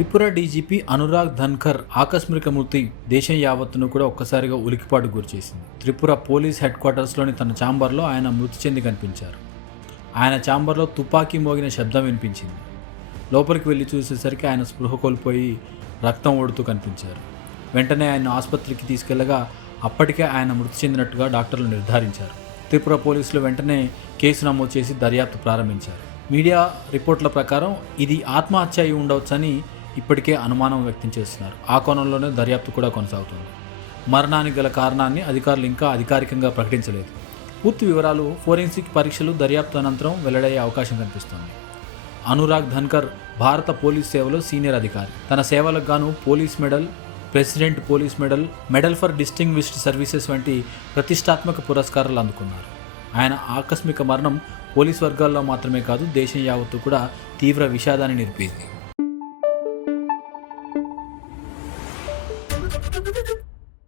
Tripura DGP Anurag Dhankhar ఆకస్మిక మృతి దేశం యావత్తును కూడా ఒక్కసారిగా ఉలికిపాటు గురిచేసింది. త్రిపుర పోలీస్ హెడ్ క్వార్టర్స్లోని తన ఛాంబర్లో ఆయన మృతి చెంది కనిపించారు. ఆయన ఛాంబర్లో తుపాకీ మోగిన శబ్దం వినిపించింది. లోపలికి వెళ్ళి చూసేసరికి ఆయన స్పృహ కోల్పోయి రక్తం ఓడుతూ కనిపించారు. వెంటనే ఆయన ఆసుపత్రికి తీసుకెళ్లగా అప్పటికే ఆయన మృతి చెందినట్టుగా డాక్టర్లు నిర్ధారించారు. త్రిపుర పోలీసులు వెంటనే కేసు నమోదు చేసి దర్యాప్తు ప్రారంభించారు. మీడియా రిపోర్ట్ల ప్రకారం ఇది ఆత్మహత్య అయి ఉండవచ్చని ఇప్పటికే అనుమానం వ్యక్తం చేస్తున్నారు. ఆ కోణంలోనే దర్యాప్తు కూడా కొనసాగుతుంది. మరణానికి గల కారణాన్ని అధికారులు ఇంకా అధికారికంగా ప్రకటించలేదు. పూర్తి వివరాలు ఫోరెన్సిక్ పరీక్షలు దర్యాప్తు అనంతరం వెల్లడయ్యే అవకాశం కనిపిస్తోంది. అనురాగ్ ధన్కర్ భారత పోలీస్ సేవలో సీనియర్ అధికారి. తన సేవలకు గాను police medal, president police medal, medal for distinguished services వంటి ప్రతిష్టాత్మక పురస్కారాలు అందుకున్నారు. ఆయన ఆకస్మిక మరణం పోలీస్ వర్గాల్లో మాత్రమే కాదు, దేశం యావత్తు కూడా తీవ్ర విషాదాన్ని నిలిపింది.